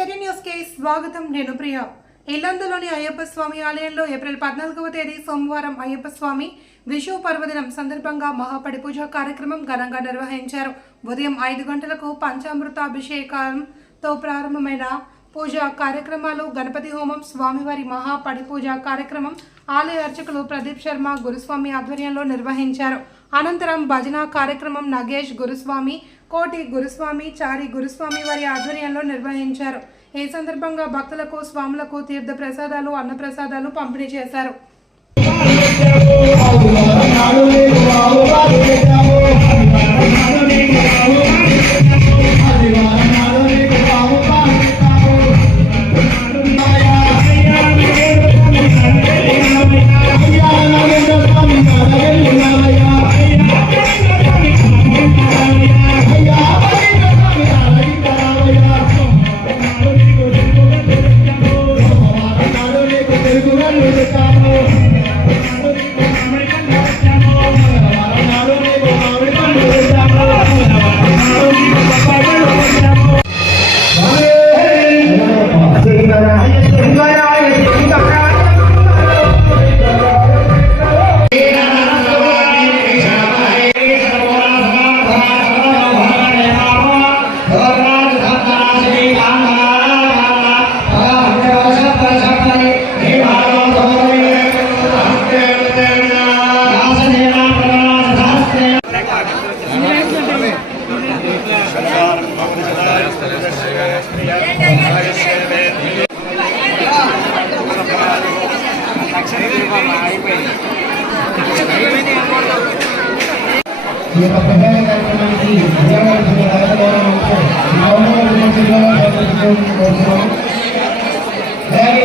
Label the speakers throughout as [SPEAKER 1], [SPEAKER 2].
[SPEAKER 1] City న్యూస్కి స్వాగతం నేను ప్రియ. ఇల్లందులోని అయ్యప్ప స్వామి ఆలయంలో ఏప్రిల్ పద్నాలుగవ తేదీ సోమవారం అయ్యప్ప స్వామి విషు పర్వదినం సందర్భంగా మహాపడి పూజ కార్యక్రమం ఘనంగా నిర్వహించారు. ఉదయం ఐదు గంటలకు పంచామృతాభిషేకంతో ప్రారంభమైన పూజ కార్యక్రమాలు గణపతి హోమం స్వామివారి మహాపడి పూజ కార్యక్రమం ఆలయ అర్చకులు ప్రదీప్ శర్మ గురుస్వామి ఆధ్వర్యంలో నిర్వహించారు. అనంతరం భజన కార్యక్రమం నగేష్ గురుస్వామి కోటి గురుస్వామి చారి గురుస్వామి వారి ఆధ్వర్యంలో నిర్వహించారు. ఈ సందర్భంగా భక్తులకు స్వాములకు తీర్థ ప్రసాదాలు అన్న ప్రసాదాలు పంపిణీ చేశారు Thank you.
[SPEAKER 2] ఈ యొక్క ప్రధాన కార్యక్రమానికి విజయవాడ రాజధానితో అలాగే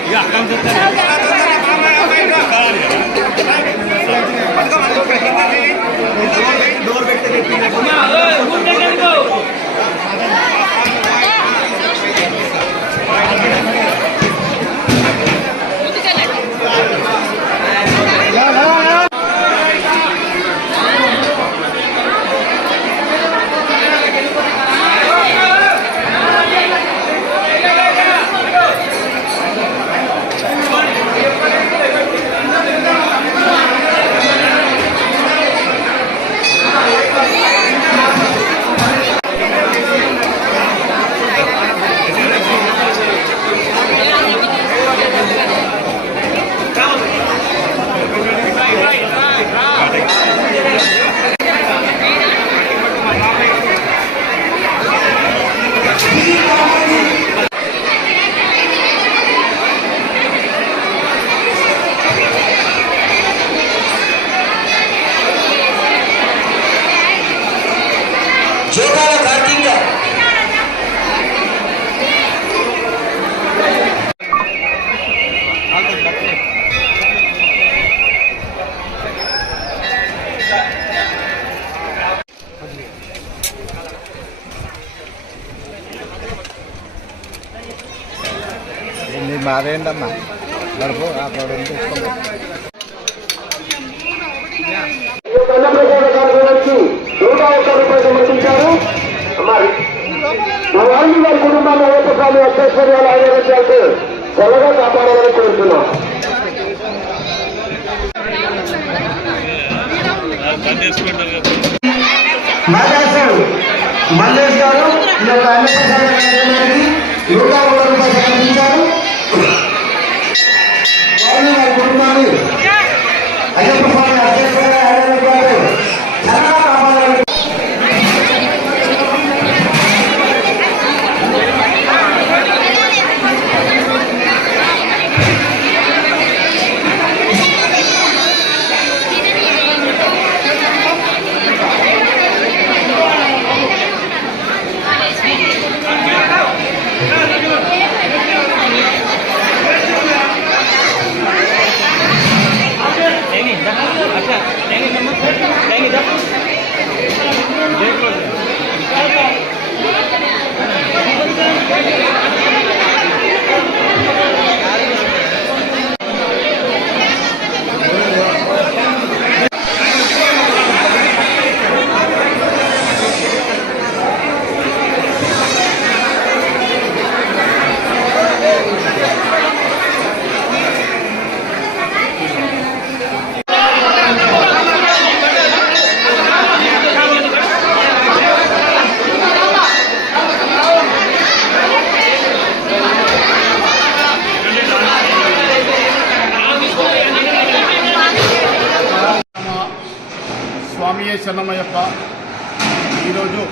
[SPEAKER 3] ఇక అక్కడ
[SPEAKER 2] చెప్తాను నీ రూపాయలు సమర్పించారు మరి మా వారిని వారి కుటుంబాన్ని అయ్యప్ప స్వామి ఆరోగ్యాలకు కాపాడాలని కోరుతున్నాం మల్లేష్ గారు ఈ యొక్క అన్నప్రసాద కార్యక్రమానికి నూట వారిని వారి కుటుంబాన్ని అయ్యప్ప స్వామి అధ్యక్షుడిగా
[SPEAKER 4] స్వామియే ఈరోజు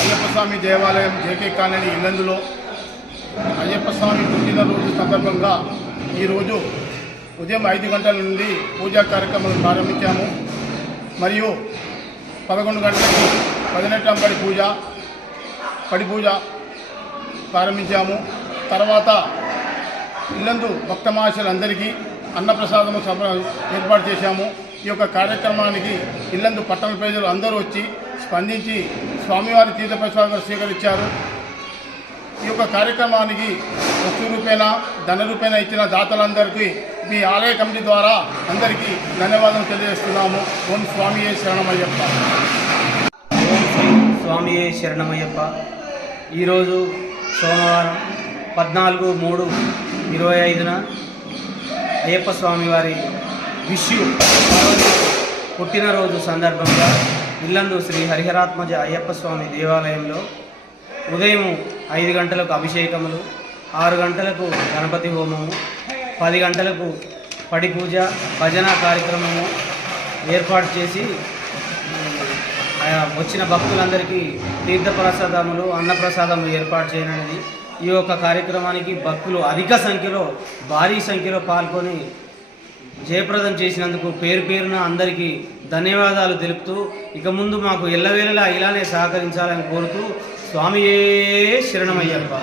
[SPEAKER 4] అయ్యప్ప స్వామి దేవాలయం జేకే కాలనీ ఇల్లందులో అయ్యప్ప స్వామి పుట్టినరోజు సందర్భంగా ఈరోజు ఉదయం ఐదు గంటల నుండి పూజా కార్యక్రమాలు ప్రారంభించాము. మరియు పదకొండు గంటలకు పదినెట్టాం పడి పూజ పడి పూజ ప్రారంభించాము. తర్వాత ఇల్లందు భక్త అందరికీ అన్నప్రసాదము సభ ఏర్పాటు చేశాము. ఈ యొక్క కార్యక్రమానికి ఇల్లందు పట్టణ ప్రజలు అందరూ వచ్చి స్పందించి స్వామివారి తీర్థప్రసాదాలు స్వీకరించారు. ఈ యొక్క కార్యక్రమానికి వస్తు రూపేణ ధన రూపేణ ఇచ్చిన దాతలందరికీ మీ ఆలయ కమిటీ ద్వారా అందరికీ ధన్యవాదాలు తెలియజేస్తున్నాము. ఓం స్వామి శరణమయ్యప్ప.
[SPEAKER 5] స్వామి శరణమయ్యప్ప. ఈరోజు సోమవారం పద్నాలుగు మూడు ఇరవై ఐదున అయ్యప్ప స్వామివారి విష్యు. పుట్టినరోజు సందర్భంగా ఇల్లందు శ్రీ హరిహరాత్మజ అయ్యప్ప స్వామి దేవాలయంలో ఉదయం ఐదు గంటలకు అభిషేకములు ఆరు గంటలకు గణపతి హోమము పది గంటలకు పడి పూజ భజన కార్యక్రమము ఏర్పాటు చేసి ఆ, వచ్చిన భక్తులందరికీ తీర్థప్రసాదములు అన్నప్రసాదములు ఏర్పాటు చేయనది ఈ యొక్క కార్యక్రమానికి భక్తులు అధిక సంఖ్యలో భారీ సంఖ్యలో పాల్గొని జయప్రదం చేసినందుకు పేరు పేరున అందరికీ ధన్యవాదాలు తెలుపుతూ ఇక ముందు మాకు ఎల్లవేళలా ఇలానే సహకరించాలని కోరుతూ స్వామియే శరణమయ్యప్ప.